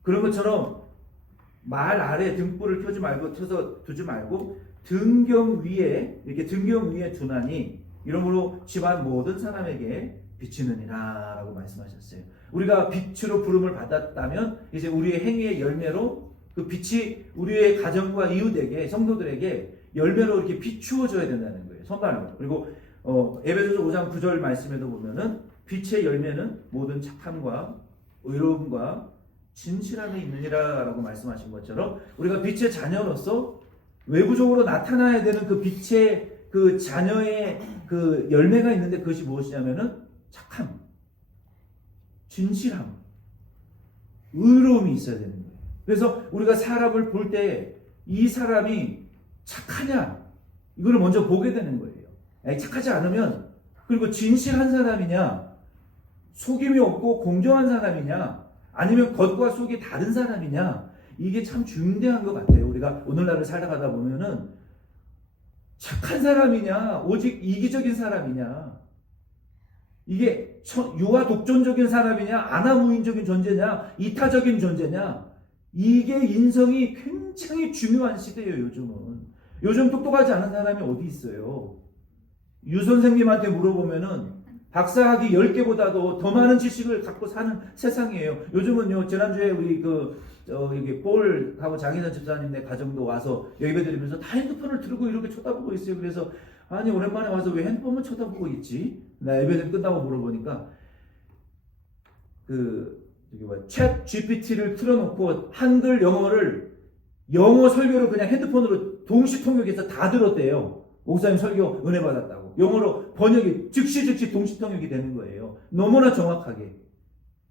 그런 것처럼 말 아래 등불을 켜서 두지 말고 등경 위에 두나니 이러므로 집안 모든 사람에게 비치느니라 라고 말씀하셨어요. 우리가 빛으로 부름을 받았다면 이제 우리의 행위의 열매로 그 빛이 우리의 가정과 이웃에게, 성도들에게 열매로 이렇게 비추어져야 된다는 거예요. 선발로. 그리고 에베소서 5장 9절 말씀에도 보면은 빛의 열매는 모든 착함과 의로움과 진실함이 있느니라 라고 말씀하신 것처럼 우리가 빛의 자녀로서 외부적으로 나타나야 되는 그 빛의 그 자녀의 그 열매가 있는데, 그것이 무엇이냐면은 착함, 진실함, 의로움이 있어야 되는 거예요. 그래서 우리가 사람을 볼 때 이 사람이 착하냐, 이걸 먼저 보게 되는 거예요. 착하지 않으면, 그리고 진실한 사람이냐, 속임이 없고 공정한 사람이냐, 아니면 겉과 속이 다른 사람이냐, 이게 참 중대한 것 같아요. 우리가 오늘날을 살아가다 보면은 착한 사람이냐, 오직 이기적인 사람이냐, 이게 유아 독존적인 사람이냐, 아나무인적인 존재냐, 이타적인 존재냐, 이게 인성이 굉장히 중요한 시대예요. 요즘 똑똑하지 않은 사람이 어디 있어요? 유 선생님한테 물어보면은 박사학위 10개보다도 더 많은 지식을 갖고 사는 세상이에요. 요즘은요, 지난주에 우리 여기 볼하고 장희선 집사님네 가정도 와서 예배드리면서 다 핸드폰을 들고 이렇게 쳐다보고 있어요. 그래서 아니, 오랜만에 와서 왜 핸드폰만 쳐다보고 있지? 나 예배드림 끝나고 물어보니까 챗 GPT를 틀어놓고 한글 영어 설교를 그냥 핸드폰으로 동시 통역해서 다 들었대요. 목사님 설교 은혜 받았다고. 영어로 번역이 즉시 동시 통역이 되는 거예요. 너무나 정확하게.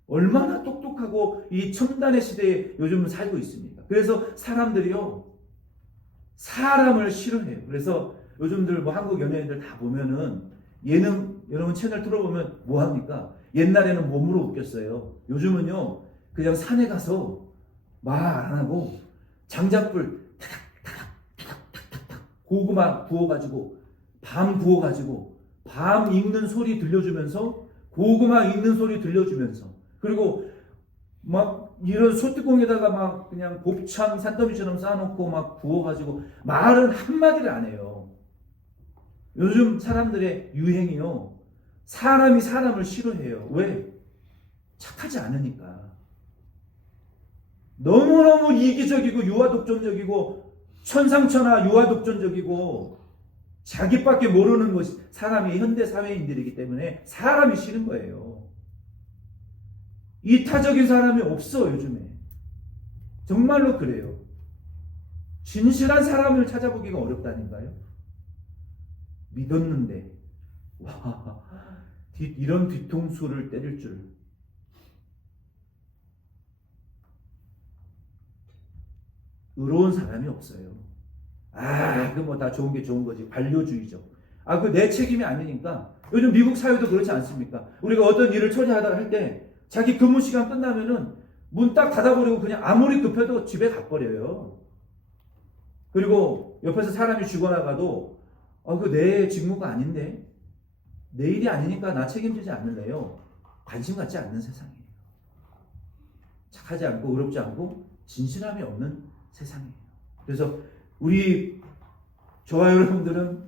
얼마나 똑똑하고 이 첨단의 시대에 요즘은 살고 있습니까? 그래서 사람들이요, 사람을 싫어해요. 그래서 요즘들 한국 연예인들 다 보면은 예능 여러분 채널 틀어보면 뭐 합니까? 옛날에는 몸으로 웃겼어요. 요즘은요, 그냥 산에 가서 말 안 하고 장작불 고구마 구워가지고 밤 익는 소리 들려주면서, 고구마 익는 소리 들려주면서, 그리고 막 이런 소뚜껑에다가 막 그냥 곱창 산더미처럼 쌓아놓고 막 구워가지고 말은 한마디를 안 해요. 요즘 사람들의 유행이요, 사람이 사람을 싫어해요. 왜? 착하지 않으니까. 너무너무 이기적이고 유아독존적이고 천상천하 유아독존적이고 자기밖에 모르는 것이 사람이 현대 사회인들이기 때문에 사람이 싫은 거예요. 이타적인 사람이 없어 요즘에. 정말로 그래요. 진실한 사람을 찾아보기가 어렵다니까요. 믿었는데 와, 이런 뒤통수를 때릴 줄. 의로운 사람이 없어요. 그 뭐 다 좋은 게 좋은 거지. 관료주의죠. 그 내 책임이 아니니까. 요즘 미국 사회도 그렇지 않습니까? 우리가 어떤 일을 처리하다 할 때 자기 근무 시간 끝나면은 문 딱 닫아버리고 그냥 아무리 급해도 집에 가버려요. 그리고 옆에서 사람이 죽어나가도 그 내 직무가 아닌데, 내 일이 아니니까 나 책임지지 않을래요. 관심 갖지 않는 세상이에요. 착하지 않고 의롭지 않고 진실함이 없는 세상이에요. 그래서 저와 여러분들은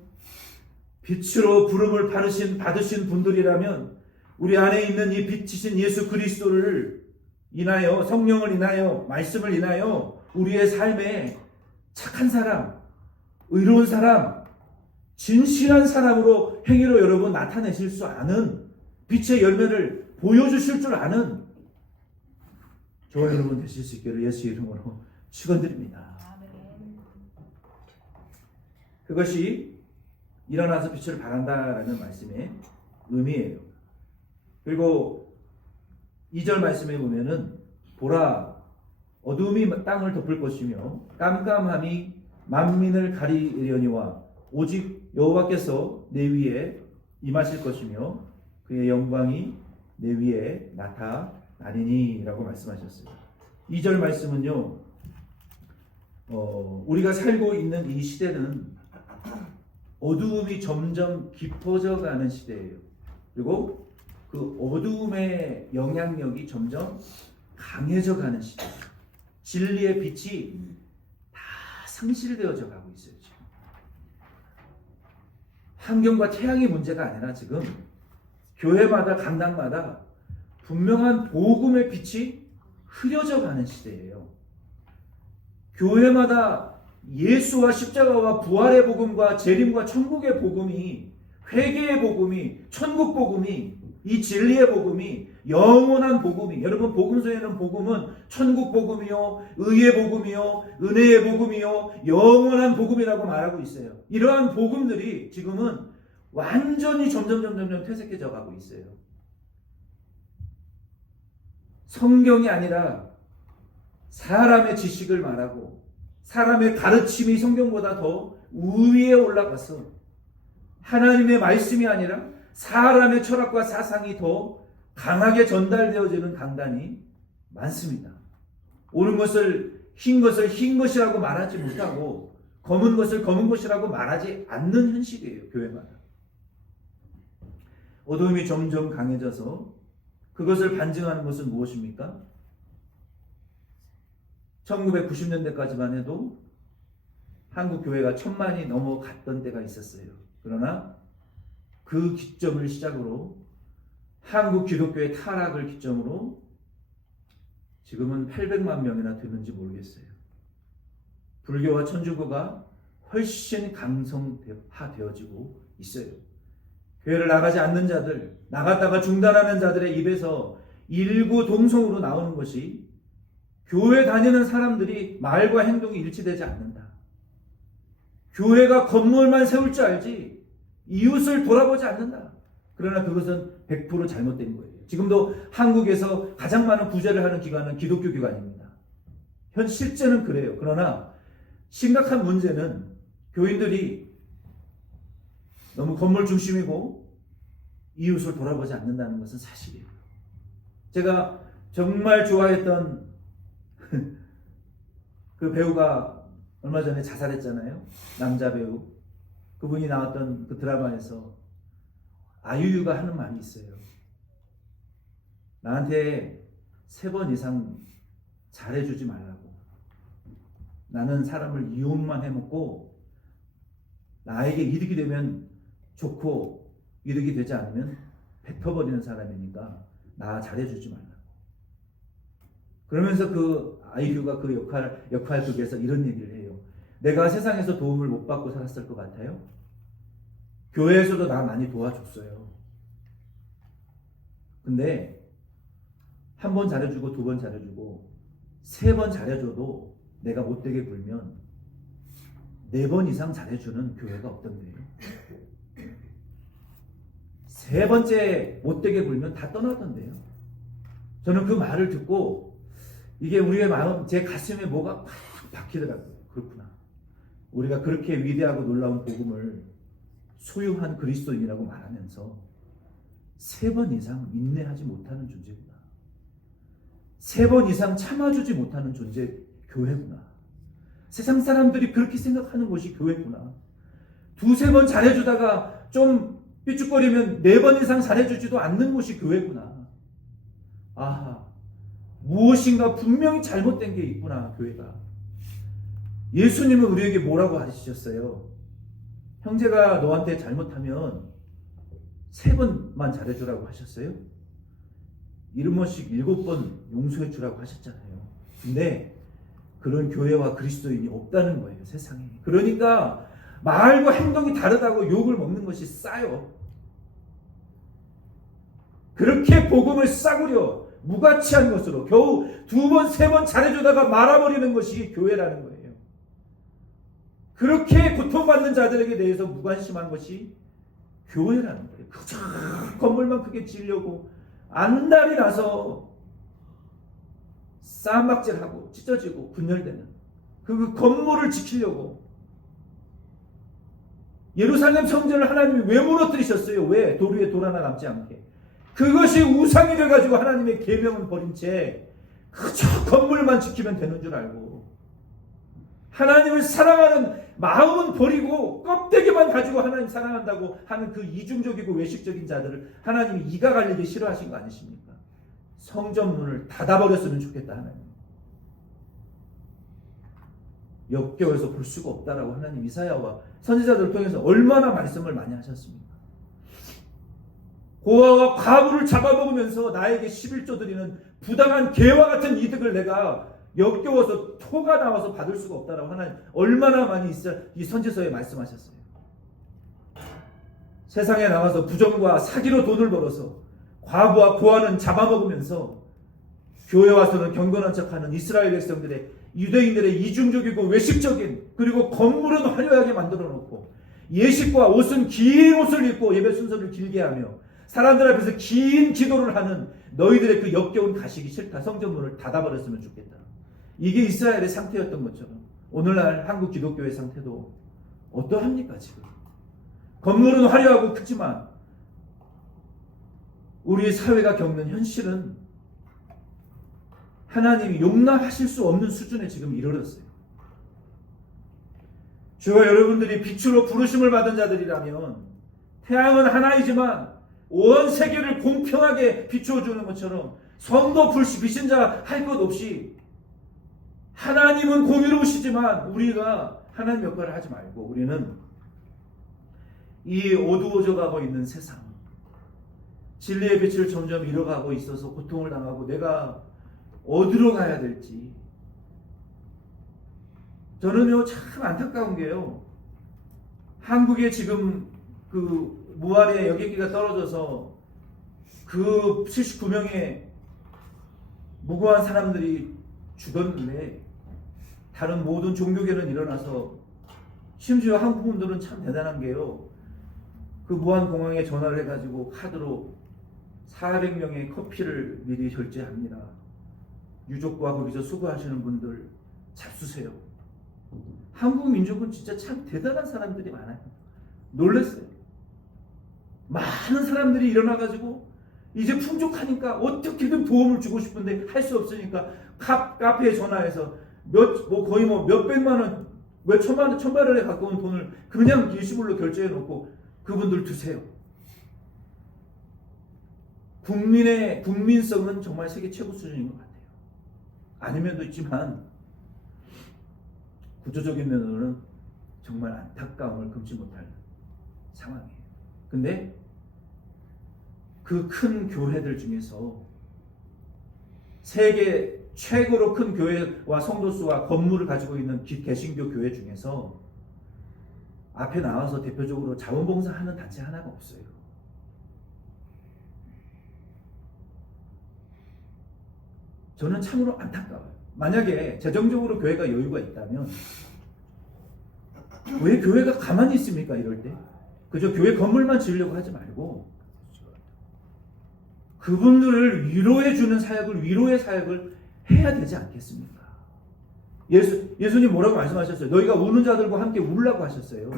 빛으로 부름을 받으신 분들이라면 우리 안에 있는 이 빛이신 예수 그리스도를 인하여, 성령을 인하여, 말씀을 인하여 우리의 삶에 착한 사람, 의로운 사람, 진실한 사람으로 행위로 여러분 나타내실 수 아는, 빛의 열매를 보여주실 줄 아는 저와 여러분 되실 수 있기를 예수 이름으로 축원드립니다. 그것이 일어나서 빛을 발한다라는 말씀의 의미예요. 그리고 2절 말씀에 보면은 보라, 어두움이 땅을 덮을 것이며 깜깜함이 만민을 가리려니와 오직 여호와께서 내 위에 임하실 것이며 그의 영광이 내 위에 나타나리니 라고 말씀하셨어요. 2절 말씀은요. 우리가 살고 있는 이 시대는 어두움이 점점 깊어져 가는 시대예요. 그리고 그 어두움의 영향력이 점점 강해져 가는 시대. 진리의 빛이 다 상실되어져 가고 있어요. 지금. 환경과 태양의 문제가 아니라 지금 교회마다 강당마다 분명한 복음의 빛이 흐려져 가는 시대예요. 교회마다 예수와 십자가와 부활의 복음과 재림과 천국의 복음이, 회개의 복음이, 천국 복음이, 이 진리의 복음이, 영원한 복음이, 여러분 복음서에는 복음은 천국 복음이요, 의의 복음이요, 은혜의 복음이요, 영원한 복음이라고 말하고 있어요. 이러한 복음들이 지금은 완전히 점점 퇴색해져 가고 있어요. 성경이 아니라 사람의 지식을 말하고 사람의 가르침이 성경보다 더 우위에 올라가서 하나님의 말씀이 아니라 사람의 철학과 사상이 더 강하게 전달되어지는 강단이 많습니다. 옳은 것을 흰 것이라고 말하지 못하고 검은 것을 검은 것이라고 말하지 않는 현실이에요. 교회마다. 어두움이 점점 강해져서 그것을 반증하는 것은 무엇입니까? 1990년대까지만 해도 한국 교회가 1000만이 넘어갔던 때가 있었어요. 그러나 그 기점을 시작으로 한국 기독교의 타락을 기점으로 지금은 800만 명이나 되는지 모르겠어요. 불교와 천주교가 훨씬 강성화되어지고 있어요. 교회를 나가지 않는 자들, 나갔다가 중단하는 자들의 입에서 일구 동성으로 나오는 것이 교회 다니는 사람들이 말과 행동이 일치되지 않는다. 교회가 건물만 세울 줄 알지 이웃을 돌아보지 않는다. 그러나 그것은 100% 잘못된 거예요. 지금도 한국에서 가장 많은 부재를 하는 기관은 기독교 기관입니다. 현 실제는 그래요. 그러나 심각한 문제는 교인들이 너무 건물 중심이고 이웃을 돌아보지 않는다는 것은 사실이에요. 제가 정말 좋아했던 그 배우가 얼마 전에 자살했잖아요. 남자 배우. 그분이 나왔던 그 드라마에서 아유유가 하는 말이 있어요. 나한테 3번 이상 잘해주지 말라고. 나는 사람을 이용만 해먹고 나에게 이득이 되면 좋고 이득이 되지 않으면 뱉어버리는 사람이니까 나 잘해주지 말라고. 그러면서 그 아이유가 그 역할극에서 이런 얘기를 해요. 내가 세상에서 도움을 못 받고 살았을 것 같아요? 교회에서도 나 많이 도와줬어요. 근데 1번 잘해주고 2번 잘해주고 3번 잘해줘도 내가 못되게 굴면 4번 이상 잘해주는 교회가 없던데요. 3번째 못되게 굴면 다 떠나던데요. 저는 그 말을 듣고 이게 우리의 마음, 제 가슴에 뭐가 팍 박히더라고요. 그렇구나. 우리가 그렇게 위대하고 놀라운 복음을 소유한 그리스도인이라고 말하면서 3번 이상 인내하지 못하는 존재구나. 3번 이상 참아주지 못하는 존재 교회구나. 세상 사람들이 그렇게 생각하는 것이 교회구나. 2-3번 잘해주다가 좀 삐죽거리면 4번 이상 잘해주지도 않는 것이 교회구나. 아하, 무엇인가 분명히 잘못된 게 있구나, 교회가. 예수님은 우리에게 뭐라고 가르치셨어요? 형제가 너한테 잘못하면 3번만 잘해주라고 하셨어요? 7번씩 7번 용서해주라고 하셨잖아요. 근데 그런 교회와 그리스도인이 없다는 거예요, 세상에. 그러니까 말과 행동이 다르다고 욕을 먹는 것이 싸요. 그렇게 복음을 싸구려 무가치한 것으로 겨우 2번, 3번 잘해주다가 말아버리는 것이 교회라는 거예요. 그렇게 고통받는 자들에게 대해서 무관심한 것이 교회라는 거예요. 그저 건물만 크게 지으려고 안달이 나서 싸움박질하고 찢어지고 분열되는 그 건물을 지키려고. 예루살렘 성전을 하나님이 왜 무너뜨리셨어요? 왜? 돌 위에 돌 하나 남지 않게. 그것이 우상이 돼가지고 하나님의 계명은 버린 채 그저 건물만 지키면 되는 줄 알고 하나님을 사랑하는 마음은 버리고 껍데기만 가지고 하나님 사랑한다고 하는 그 이중적이고 외식적인 자들을 하나님이 이가 갈리게 싫어하신 거 아니십니까? 성전 문을 닫아버렸으면 좋겠다 하나님. 역겨워서 볼 수가 없다라고 하나님 이사야와 선지자들을 통해서 얼마나 말씀을 많이 하셨습니까? 고아와 과부를 잡아먹으면서 나에게 11조 드리는 부당한 개와 같은 이득을 내가 역겨워서 토가 나와서 받을 수가 없다라고 하나님 얼마나 많이 이 선지서에 말씀하셨어요. 세상에 나와서 부정과 사기로 돈을 벌어서 과부와 고아는 잡아먹으면서 교회 와서는 경건한 척하는 이스라엘 백성들의 유대인들의 이중적이고 외식적인 그리고 건물은 화려하게 만들어 놓고 예식과 옷은 긴 옷을 입고 예배 순서를 길게 하며 사람들 앞에서 긴 기도를 하는 너희들의 그 역겨운 가시기 싫다. 성전문을 닫아버렸으면 좋겠다. 이게 이스라엘의 상태였던 것처럼 오늘날 한국 기독교의 상태도 어떠합니까 지금? 건물은 화려하고 크지만 우리 사회가 겪는 현실은 하나님이 용납하실 수 없는 수준에 지금 이르렀어요. 주가 여러분들이 빛으로 부르심을 받은 자들이라면 태양은 하나이지만 온 세계를 공평하게 비추어주는 것처럼 성도 불신 자 할 것 없이 하나님은 공의로우시지만 우리가 하나님 역할을 하지 말고 우리는 이 어두워져 가고 있는 세상 진리의 빛을 점점 잃어가고 있어서 고통을 당하고 내가 어디로 가야 될지 저는요 참 안타까운 게요 한국에 지금 그 무알의 여객기가 떨어져서 그 79명의 무고한 사람들이 죽었는데 다른 모든 종교계는 일어나서 심지어 한국 분들은 참 대단한 게요 그 무안공항에 전화를 해가지고 카드로 400명의 커피를 미리 결제합니다. 유족과 거기서 수고하시는 분들 잡수세요. 한국 민족은 진짜 참 대단한 사람들이 많아요. 놀랐어요. 많은 사람들이 일어나가지고 이제 풍족하니까 어떻게든 도움을 주고 싶은데 할 수 없으니까 카페에 전화해서 거의 몇백만 원, 몇 천만 원에 가까운 돈을 그냥 일시불로 결제해 놓고 그분들 드세요. 국민성은 정말 세계 최고 수준인 것 같아요. 아닌 면도 있지만 구조적인 면으로는 정말 안타까움을 금치 못할 상황이에요. 근데 그 큰 교회들 중에서 세계 최고로 큰 교회와 성도수와 건물을 가지고 있는 개신교 교회 중에서 앞에 나와서 대표적으로 자원봉사하는 단체 하나가 없어요. 저는 참으로 안타까워요. 만약에 재정적으로 교회가 여유가 있다면 왜 교회가 가만히 있습니까? 이럴 때 그저 교회 건물만 지으려고 하지 말고 그분들을 위로해주는 사역을 위로의 사역을 해야 되지 않겠습니까? 예수님 뭐라고 말씀하셨어요? 너희가 우는 자들과 함께 울라고 하셨어요.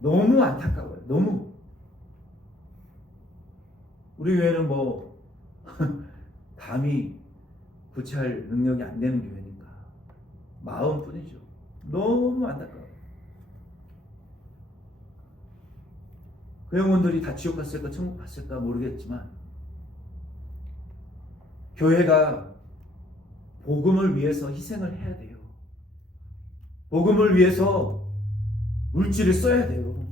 너무 안타까워요. 너무 우리 교회는 감히 구체할 능력이 안 되는 교회니까 마음뿐이죠. 너무 안타까워요. 그 영혼들이 다 지옥 갔을까 천국 갔을까 모르겠지만 교회가 복음을 위해서 희생을 해야 돼요. 복음을 위해서 물질을 써야 돼요.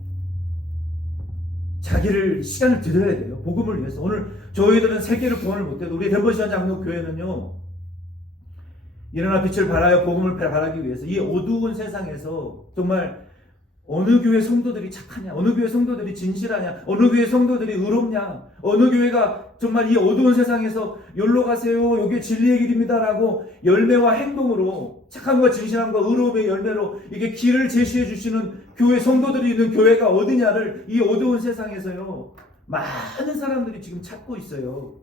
자기를 시간을 들여야 돼요. 복음을 위해서. 오늘 저희들은 세계를 구원을 못해도 우리 덴버시안 장로 교회는요. 일어나 빛을 발하여 복음을 발하기 위해서 이 어두운 세상에서 정말 어느 교회 성도들이 착하냐, 어느 교회 성도들이 진실하냐, 어느 교회 성도들이 의롭냐, 어느 교회가 정말 이 어두운 세상에서 여기로 가세요, 이게 진리의 길입니다라고 열매와 행동으로 착함과 진실함과 의로움의 열매로 이게 길을 제시해 주시는 교회 성도들이 있는 교회가 어디냐를 이 어두운 세상에서요 많은 사람들이 지금 찾고 있어요.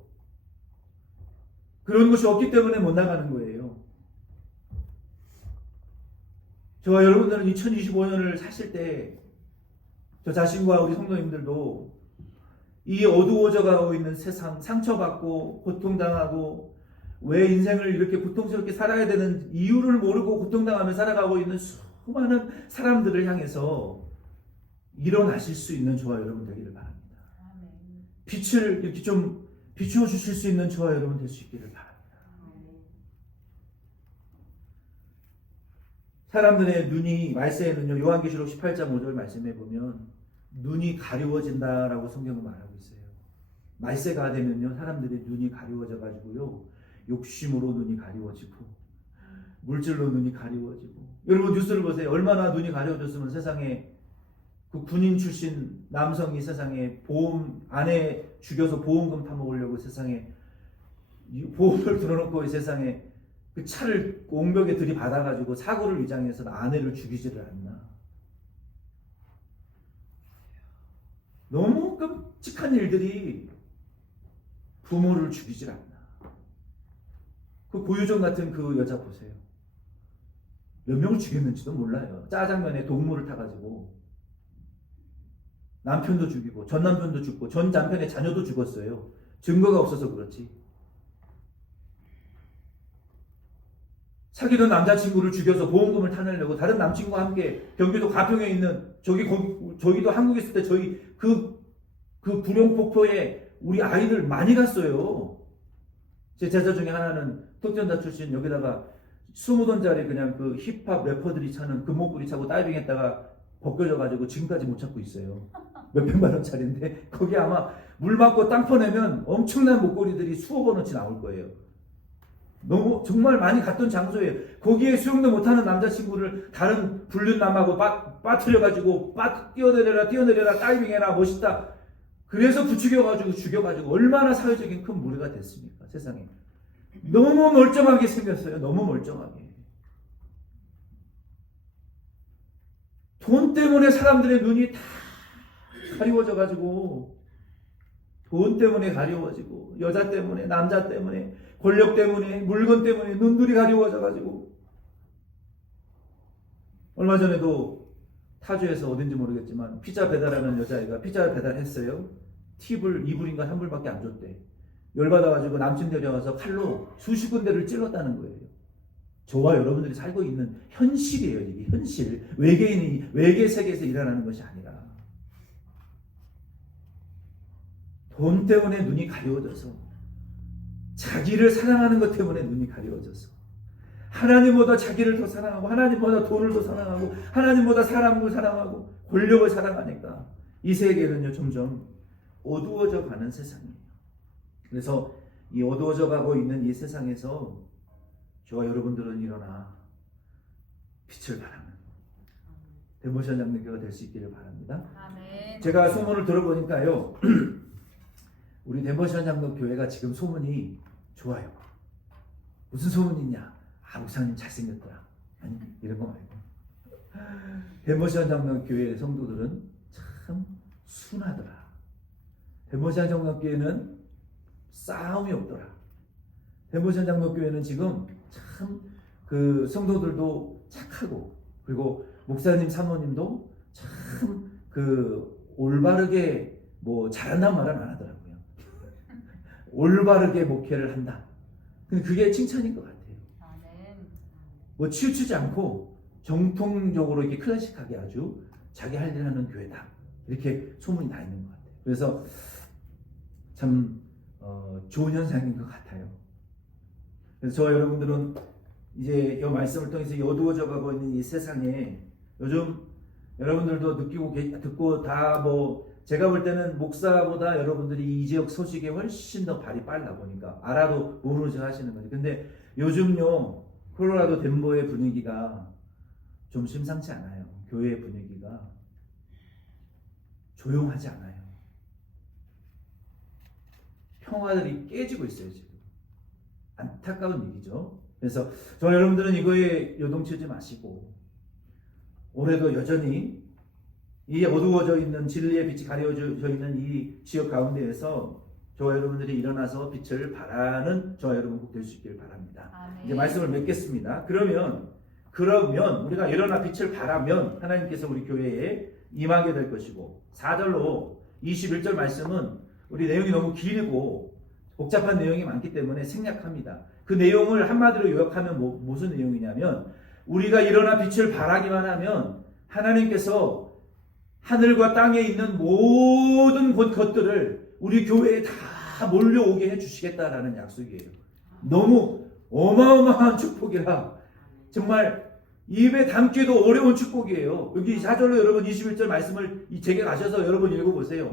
그런 것이 없기 때문에 못 나가는 거예요. 저와 이 어두워져 가고 있는 세상, 상처받고 고통당하고 왜 인생을 이렇게 고통스럽게 살아야 되는 이유를 모르고 고통당하며 살아가고 있는 수많은 사람들을 향해서 일어나실 수 있는 저와 여러분 되기를 바랍니다. 아멘. 빛을 이렇게 좀 비추어 주실 수 있는 저와 여러분 될 수 있기를 바랍니다. 사람들의 눈이, 말세에는요, 요한계시록 18장 5절 말씀해 보면 눈이 가리워진다라고 성경은 말하고 있어요. 말세가 되면요, 사람들의 눈이 가리워져 가지고요, 욕심으로 눈이 가리워지고 물질로 눈이 가리워지고. 여러분 뉴스를 보세요. 얼마나 눈이 가리워졌으면 세상에 그 군인 출신 남성이 세상에 보험 아내 죽여서 보험금 타먹으려고 세상에 보험을 들어놓고 세상에 그 차를 옹벽에 들이받아가지고 사고를 위장해서 아내를 죽이지를 않나. 너무 끔찍한 일들이 부모를 죽이질 않나. 그 고유정 같은 그 여자 보세요. 몇 명을 죽였는지도 몰라요. 짜장면에 동물을 타가지고 남편도 죽이고 전 남편도 죽고 전 남편의 자녀도 죽었어요. 증거가 없어서 그렇지. 사귀던 남자친구를 죽여서 보험금을 타내려고 다른 남친과 함께 경기도 가평에 있는 저기도 한국에 있을 때 저희 그 구룡폭포에 우리 아이들 많이 갔어요. 제 제자 중에 하나는 특전사 출신, 여기다가 20돈짜리 그냥 그 힙합 래퍼들이 차는 금목걸이 차고 다이빙했다가 벗겨져가지고 지금까지 못 찾고 있어요. 몇백만 원짜리인데 거기 아마 물 맞고 땅 퍼내면 엄청난 목걸이들이 수억 원어치 나올 거예요. 너무 정말 많이 갔던 장소예요. 거기에 수영도 못하는 남자친구를 다른 불륜남하고 빠뜨려가지고 뛰어내려라 다이빙해라 멋있다. 그래서 부추겨가지고 죽여가지고 얼마나 사회적인 큰 무리가 됐습니까? 세상에. 너무 멀쩡하게 생겼어요. 너무 멀쩡하게. 돈 때문에 사람들의 눈이 다 가리워져가지고, 돈 때문에 가리워지고, 여자 때문에, 남자 때문에, 권력 때문에, 물건 때문에 눈들이 가리워져가지고. 얼마 전에도 타주에서 어딘지 모르겠지만 피자 배달하는 여자애가 피자 배달했어요. 팁을 2불인가 3불밖에 안 줬대. 열받아가지고 남친 데려와서 칼로 수십 군데를 찔렀다는 거예요. 저와 여러분들이 살고 있는 현실이에요. 이게 현실. 외계 세계에서 일어나는 것이 아니라 돈 때문에 눈이 가리워져서, 자기를 사랑하는 것 때문에 눈이 가리워져서, 하나님보다 자기를 더 사랑하고, 하나님보다 돈을 더 사랑하고, 하나님보다 사람을 사랑하고, 권력을 사랑하니까 이 세계는요 점점 어두워져 가는 세상이에요. 그래서 이 어두워져 가고 있는 이 세상에서 저와 여러분들은 일어나 빛을 발하는 데모션 장로교가 될 수 있기를 바랍니다. 아멘. 제가 소문을 들어보니까요, 우리 데모션 장로교회가 지금 소문이 좋아요. 무슨 소문이 있냐? 아, 목사님 잘생겼더라. 아니, 이런 거 말고. 데모션 장로교회 성도들은 참 순하더라. 데모션 장로교회는 싸움이 없더라. 데모션 장로교회는 지금 참 그 성도들도 착하고, 그리고 목사님 사모님도 참 그 올바르게 뭐 잘한다는 말은 안 하더라고요. 올바르게 목회를 한다. 그게 칭찬인 것 같아요. 아멘. 뭐 치우치지 않고 정통적으로 이렇게 클래식하게 아주 자기 할 일 하는 교회다. 이렇게 소문이 나 있는 것 같아요. 그래서 참 좋은 현상인 것 같아요. 그래서 저와 여러분들은 이제 이 말씀을 통해서 어두워져 가고 있는 이 세상에 요즘 여러분들도 느끼고 듣고 다 뭐 제가 볼 때는 목사보다 여러분들이 이 지역 소식에 훨씬 더 발이 빨라 보니까 알아도 모르는 척 하시는 거죠. 근데 요즘요 콜로라도 덴버의 분위기가 좀 심상치 않아요. 교회의 분위기가 조용하지 않아요. 평화들이 깨지고 있어요 지금. 안타까운 얘기죠. 그래서 저 여러분들은 이거에 요동치지 마시고, 올해도 여전히 이 어두워져 있는 진리의 빛이 가려져 있는 이 지역 가운데에서 저와 여러분들이 일어나서 빛을 발하는 저와 여러분 꼭 될 수 있기를 바랍니다. 아멘. 이제 말씀을 맺겠습니다. 그러면 우리가 일어나 빛을 발하면 하나님께서 우리 교회에 임하게 될 것이고, 4절로 21절 말씀은 우리 내용이 너무 길고 복잡한 내용이 많기 때문에 생략합니다. 그 내용을 한마디로 요약하면 무슨 내용이냐면 우리가 일어나 빛을 발하기만 하면 하나님께서 하늘과 땅에 있는 모든 것들을 우리 교회에 다 몰려오게 해주시겠다라는 약속이에요. 너무 어마어마한 축복이라 정말 입에 담기도 어려운 축복이에요. 여기 4절로 여러분 21절 말씀을 제게 가셔서 여러분 읽어보세요.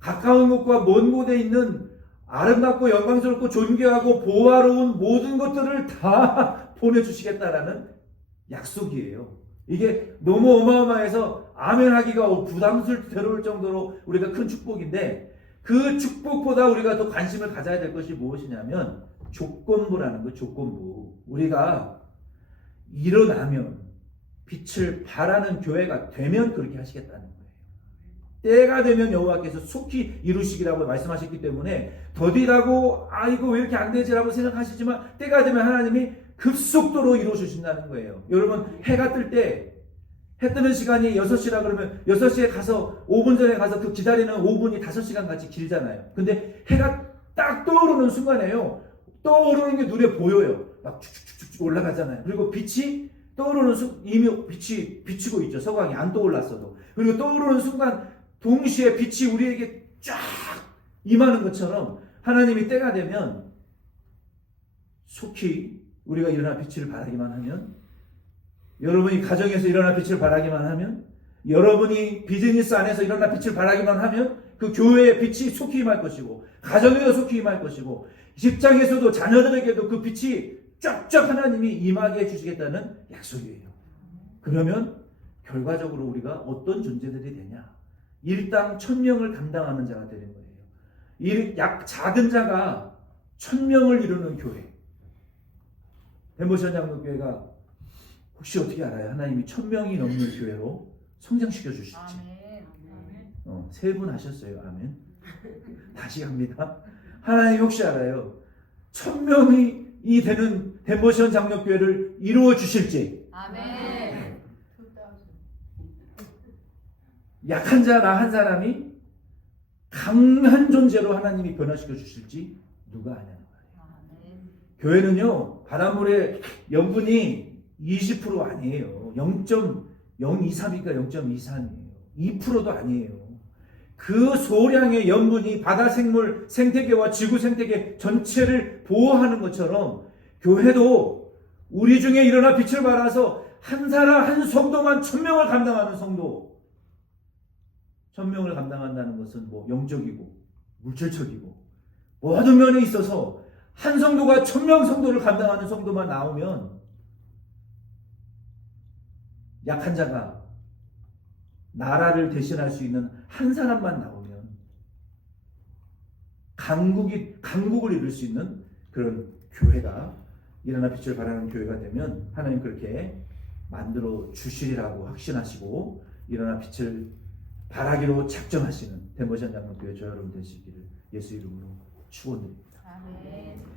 가까운 곳과 먼 곳에 있는 아름답고 영광스럽고 존귀하고 보화로운 모든 것들을 다 보내주시겠다라는 약속이에요. 이게 너무 어마어마해서 아멘하기가 부담스러울 정도로 우리가 큰 축복인데 그 축복보다 우리가 더 관심을 가져야 될 것이 무엇이냐면 조건부라는 거. 조건부. 우리가 일어나면 빛을 발하는 교회가 되면 그렇게 하시겠다는 거예요. 때가 되면 여호와께서 속히 이루시기라고 말씀하셨기 때문에 더디다고 이거 왜 이렇게 안 되지라고 생각하시지만 때가 되면 하나님이 급속도로 이루어주신다는 거예요. 여러분 해가 뜰 때 해 뜨는 시간이 6시라 그러면 6시에 가서 5분 전에 가서 그 기다리는 5분이 5시간 같이 길잖아요. 근데 해가 딱 떠오르는 순간에요. 떠오르는 게 눈에 보여요. 막 쭉쭉쭉 올라가잖아요. 그리고 빛이 떠오르는 이미 빛이 비치고 있죠. 서광이 안 떠올랐어도. 그리고 떠오르는 순간 동시에 빛이 우리에게 쫙 임하는 것처럼 하나님이 때가 되면 속히 우리가 일어나 빛을 발하기만 하면 여러분이 가정에서 일어나 빛을 발하기만 하면 여러분이 비즈니스 안에서 일어나 빛을 발하기만 하면 그 교회의 빛이 속히 임할 것이고 가정에도 속히 임할 것이고 직장에서도 자녀들에게도 그 빛이 쫙쫙 하나님이 임하게 해주시겠다는 약속이에요. 그러면 결과적으로 우리가 어떤 존재들이 되냐? 일당 1000명을 감당하는 자가 되는 거예요. 작은 자가 1000명을 이루는 교회. 덴버션 장로교회가 혹시 어떻게 알아요? 하나님이 1000명이 넘는 교회로 성장시켜 주실지. 아멘. 3분 하셨어요. 아멘. 다시 갑니다. 하나님 혹시 알아요? 1000명이 되는 덴버션 장로교회를 이루어 주실지. 아멘. 약한 자 나 한 사람이 강한 존재로 하나님이 변화시켜 주실지 누가 아냐는 거예요. 아멘. 교회는요 바닷물의 염분이 20% 아니에요. 0.023이니까 0.23이에요. 2%도 아니에요. 그 소량의 염분이 바다 생물 생태계와 지구 생태계 전체를 보호하는 것처럼 교회도 우리 중에 일어나 빛을 발하서 한 사람 한 성도만 1000명을 감당하는 성도 1000명을 감당한다는 것은 영적이고 물질적이고 모든 면에 있어서 한 성도가 1000명 성도를 감당하는 성도만 나오면 약한 자가 나라를 대신할 수 있는 한 사람만 나오면 강국을 이룰 수 있는 그런 교회가 일어나 빛을 발하는 교회가 되면 하나님 그렇게 만들어 주시리라고 확신하시고 일어나 빛을 발하기로 작정하시는 덴버션 장로교회 저 여러분 되시기를 예수 이름으로 축원드립니다. 아멘.